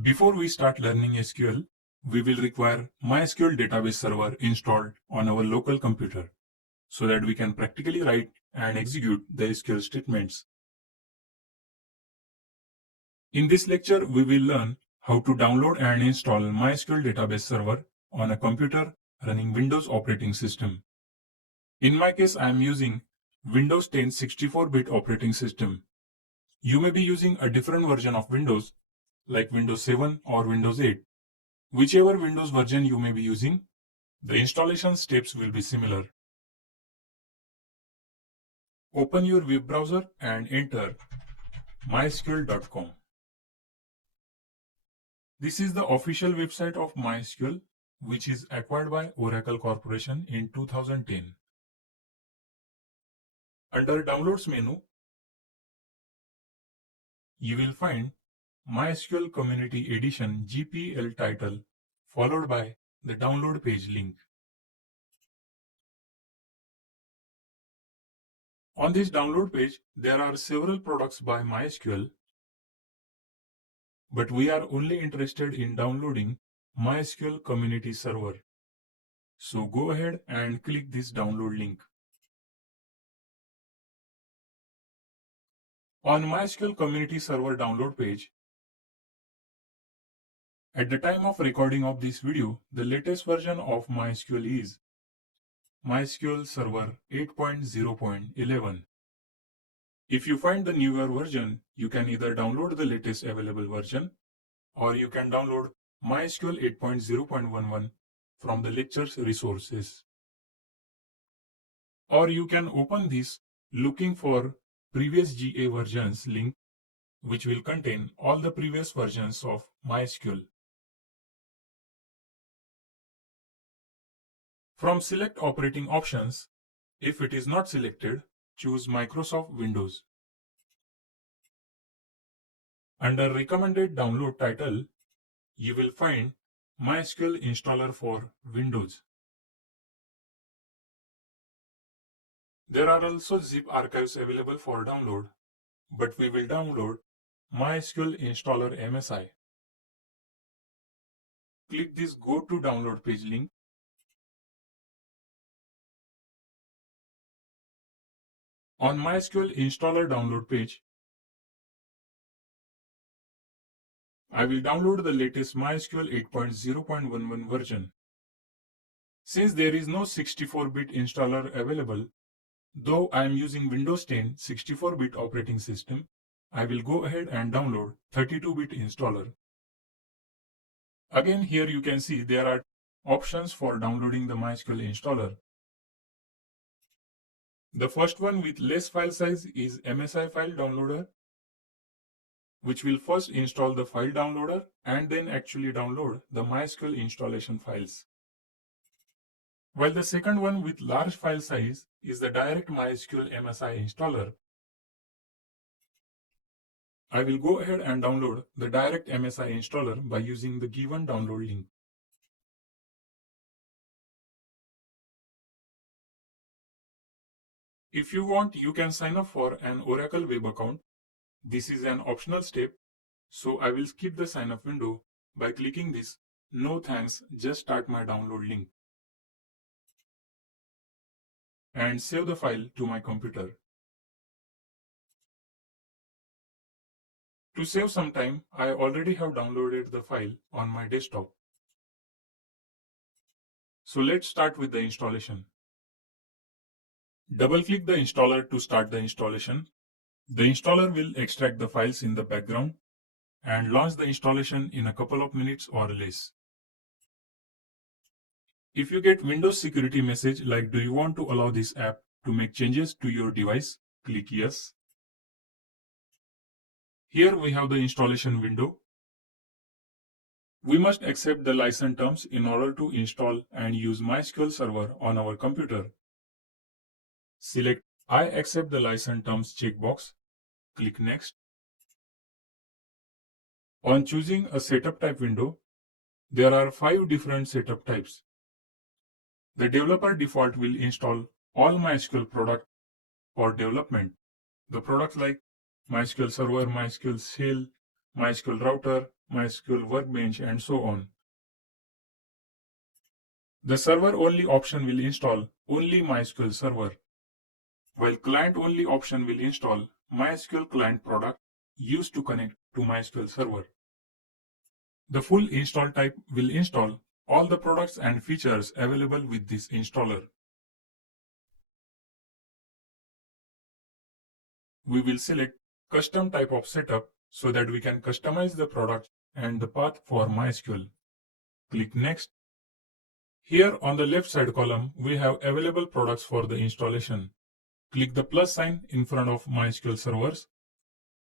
Before we start learning SQL, we will require MySQL database server installed on our local computer so that we can practically write and execute the SQL statements. In this lecture, we will learn how to download and install MySQL database server on a computer running Windows operating system. In my case, I am using Windows 10 64-bit operating system. You may be using a different version of Windows like Windows 7 or Windows 8. Whichever Windows version you may be using, the installation steps will be similar. Open your web browser and enter mysql.com. This is the official website of MySQL, which is acquired by Oracle Corporation in 2010. Under Downloads menu, you will find MySQL Community Edition GPL title followed by the download page link. On this download page, there are several products by MySQL, but we are only interested in downloading MySQL Community Server. So go ahead and click this download link. On MySQL Community Server download page, at the time of recording of this video, the latest version of MySQL is MySQL Server 8.0.11. If you find the newer version, you can either download the latest available version or you can download MySQL 8.0.11 from the lecture's resources. Or you can open this looking for previous GA versions link, which will contain all the previous versions of MySQL. From select operating options, if it is not selected, choose Microsoft Windows. Under recommended download title, you will find MySQL installer for Windows. There are also zip archives available for download, but we will download MySQL installer MSI. Click this Go to Download page link. On MySQL installer download page, I will download the latest MySQL 8.0.11 version. Since there is no 64-bit installer available, though I am using Windows 10 64-bit operating system, I will go ahead and download 32-bit installer. Again, here you can see there are options for downloading the MySQL installer. The first one with less file size is MSI file downloader, which will first install the file downloader and then actually download the MySQL installation files. While the second one with large file size is the direct MySQL MSI installer. I will go ahead and download the direct MSI installer by using the given download link. If you want, you can sign up for an Oracle web account. This is an optional step, so I will skip the sign up window by clicking this No thanks, just start my download link and save the file to my computer. To save some time, I already have downloaded the file on my desktop. So let's start with the installation. Double-click the installer to start the installation. The installer will extract the files in the background and launch the installation in a couple of minutes or less. If you get Windows security message like do you want to allow this app to make changes to your device, click yes. Here we have the installation window. We must accept the license terms in order to install and use MySQL Server on our computer. Select I accept the license terms checkbox. Click Next. On choosing a setup type window, there are 5 different setup types. The developer default will install all MySQL products for development. The products like MySQL Server, MySQL Shell, MySQL Router, MySQL Workbench, and so on. The server-only option will install only MySQL Server, while client-only option will install MySQL Client product used to connect to MySQL Server. The full install type will install all the products and features available with this installer. We will select custom type of setup so that we can customize the product and the path for MySQL. Click Next. Here on the left side column, we have available products for the installation. Click the plus sign in front of MySQL servers.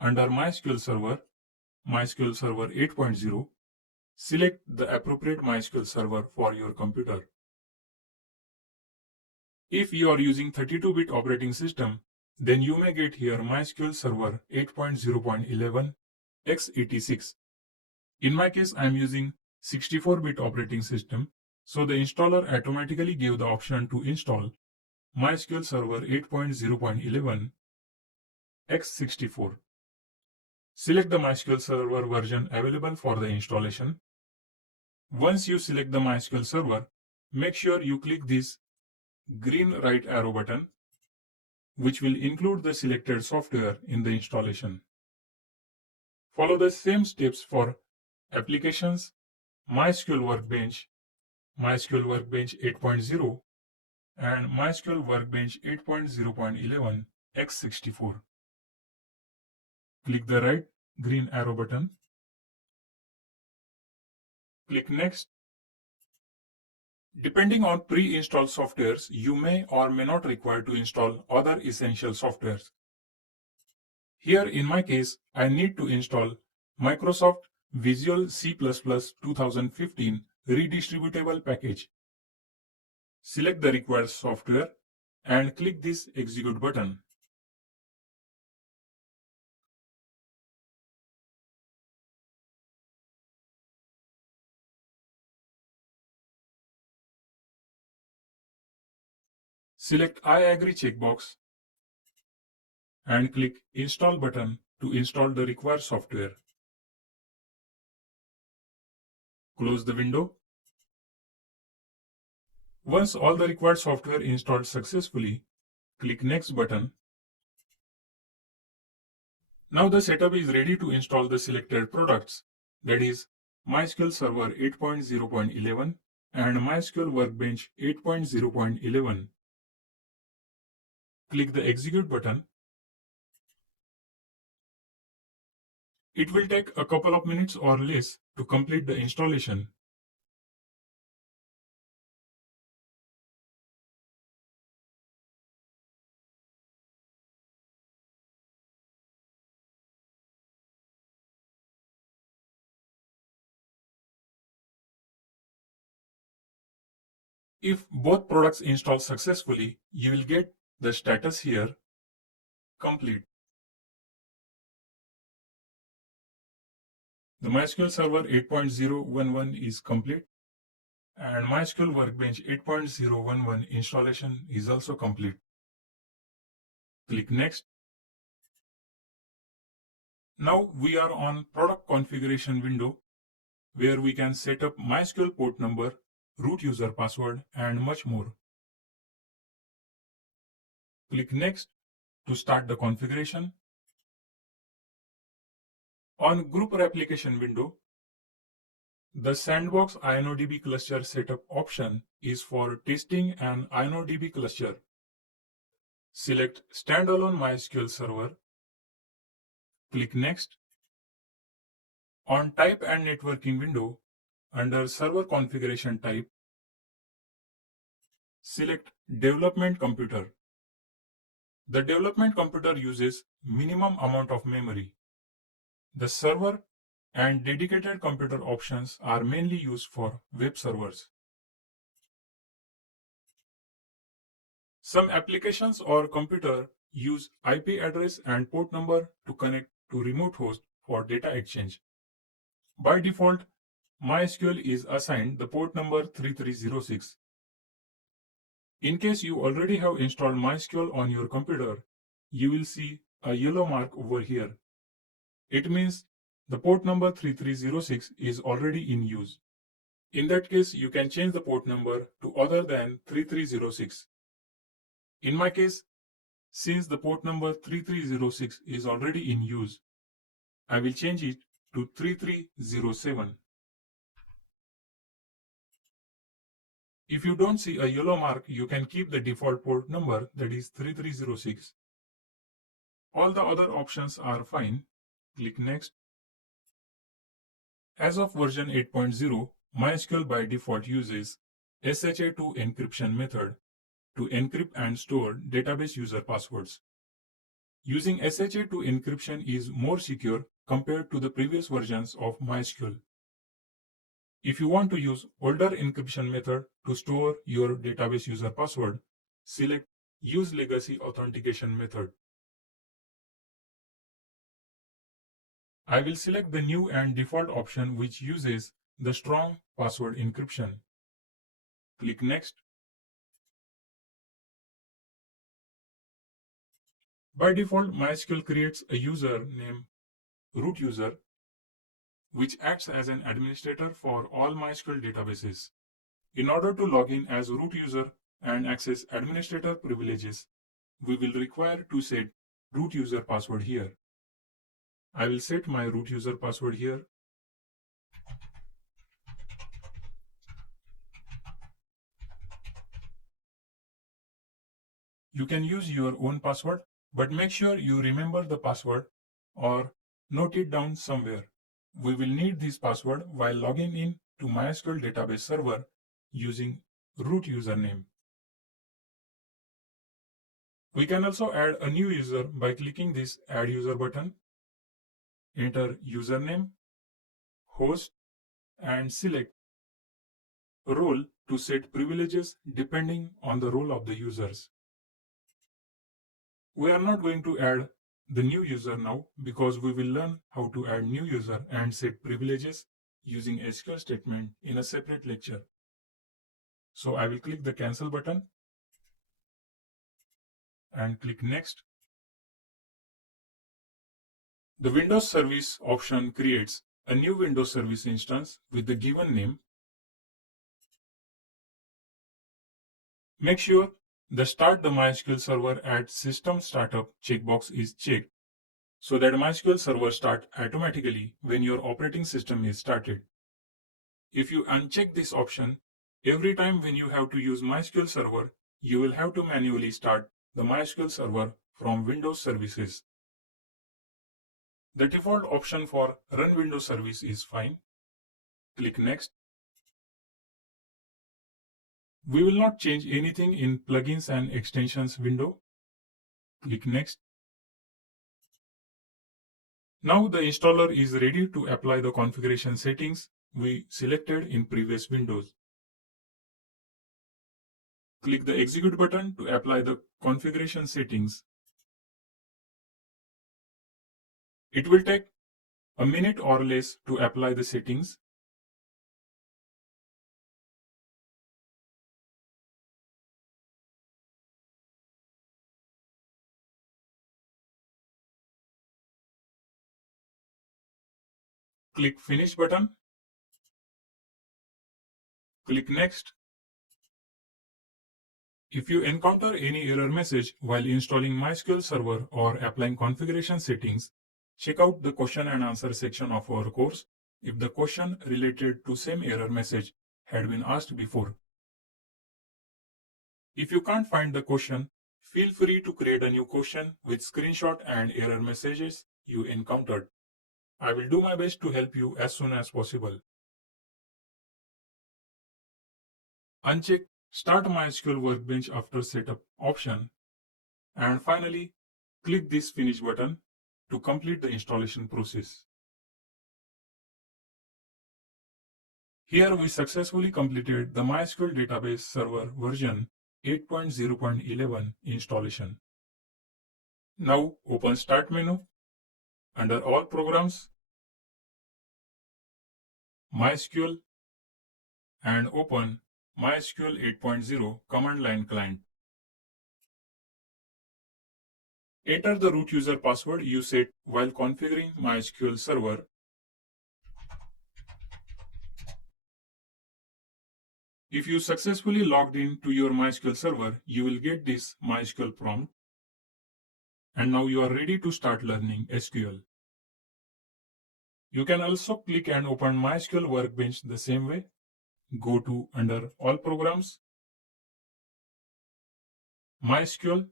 Under MySQL Server 8.0, select the appropriate MySQL server for your computer. If you are using 32-bit operating system, then you may get here MySQL Server 8.0.11 x86. In my case, I am using 64-bit operating system, so the installer automatically gave the option to install MySQL Server 8.0.11 x64. Select the MySQL Server version available for the installation. Once you select the MySQL Server, make sure you click this green right arrow button, which will include the selected software in the installation. Follow the same steps for Applications, MySQL Workbench, MySQL Workbench 8.0, and MySQL Workbench 8.0.11 x64. Click the right green arrow button. Click Next. Depending on pre-installed softwares, you may or may not require to install other essential softwares. Here in my case, I need to install Microsoft Visual C++ 2015 redistributable package. Select the required software and click this Execute button. Select I agree checkbox and click Install button to install the required software. Close the window. Once all the required software installed successfully, click Next button. Now the setup is ready to install the selected products, that is MySQL Server 8.0.11 and MySQL Workbench 8.0.11. Click the Execute button. It will take a couple of minutes or less to complete the installation. If both products install successfully, you will get the status here, complete. The MySQL Server 8.0.11 is complete and MySQL Workbench 8.0.11 installation is also complete. Click Next. Now we are on product configuration window where we can set up MySQL port number, root user password and much more. Click Next to start the configuration. On Group Replication window, the Sandbox InnoDB cluster setup option is for testing an InnoDB cluster. Select Standalone MySQL Server. Click Next. On Type and Networking window, under Server Configuration Type, select Development Computer. The development computer uses minimum amount of memory. The server and dedicated computer options are mainly used for web servers. Some applications or computer use IP address and port number to connect to remote host for data exchange. By default, MySQL is assigned the port number 3306. In case you already have installed MySQL on your computer, you will see a yellow mark over here. It means the port number 3306 is already in use. In that case, you can change the port number to other than 3306. In my case, since the port number 3306 is already in use, I will change it to 3307. If you don't see a yellow mark, you can keep the default port number, that is 3306. All the other options are fine. Click Next. As of version 8.0, MySQL by default uses SHA-2 encryption method to encrypt and store database user passwords. Using SHA-2 encryption is more secure compared to the previous versions of MySQL. If you want to use older encryption method to store your database user password, select Use Legacy Authentication method. I will select the new and default option which uses the strong password encryption. Click Next. By default, MySQL creates a user named root user, which acts as an administrator for all MySQL databases. In order to log in as root user and access administrator privileges, we will require to set root user password here. I will set my root user password here. You can use your own password, but make sure you remember the password or note it down somewhere. We will need this password while logging in to MySQL database server using root username. We can also add a new user by clicking this Add User button. Enter username, host, and select role to set privileges depending on the role of the users. We are not going to add the new user now because we will learn how to add new user and set privileges using SQL statement in a separate lecture. So I will click the cancel button and click next. The Windows Service option creates a new Windows Service instance with the given name. Make sure the Start the MySQL server at System Startup checkbox is checked so that MySQL server starts automatically when your operating system is started. If you uncheck this option, every time when you have to use MySQL server, you will have to manually start the MySQL server from Windows services. The default option for Run Windows Service is fine. Click Next. We will not change anything in Plugins and Extensions window. Click Next. Now the installer is ready to apply the configuration settings we selected in previous windows. Click the Execute button to apply the configuration settings. It will take a minute or less to apply the settings. Click Finish button. Click Next. If you encounter any error message while installing MySQL Server or applying configuration settings, check out the question and answer section of our course if the question related to same error message had been asked before. If you can't find the question, feel free to create a new question with screenshot and error messages you encountered. I will do my best to help you as soon as possible. Uncheck Start MySQL Workbench after setup option, and finally click this Finish button to complete the installation process. Here we successfully completed the MySQL Database Server version 8.0.11 installation. Now open Start menu, under All Programs, MySQL, and open MySQL 8.0 command line client. Enter the root user password you set while configuring MySQL server If you successfully logged in to your MySQL server, you will get this MySQL prompt. And now you are ready to start learning SQL. You can also click and open MySQL Workbench the same way. Go to under All Programs, MySQL,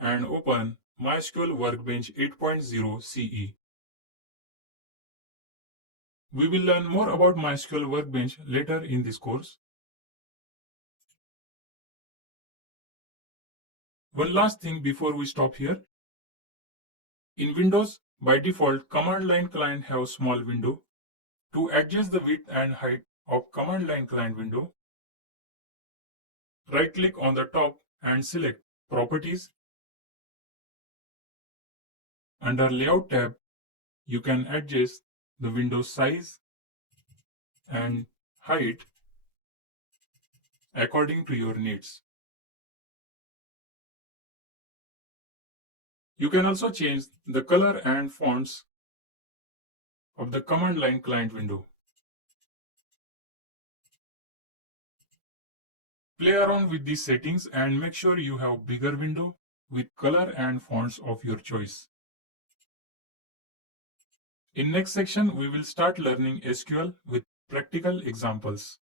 and open MySQL Workbench 8.0 CE. We will learn more about MySQL Workbench later in this course. One last thing before we stop here. In Windows, by default, command line client have small window. To adjust the width and height of command line client window, right click on the top and select Properties. Under Layout tab, you can adjust the window size and height according to your needs. You can also change the color and fonts of the command line client window. Play around with these settings and make sure you have bigger window with color and fonts of your choice. In next section, we will start learning SQL with practical examples.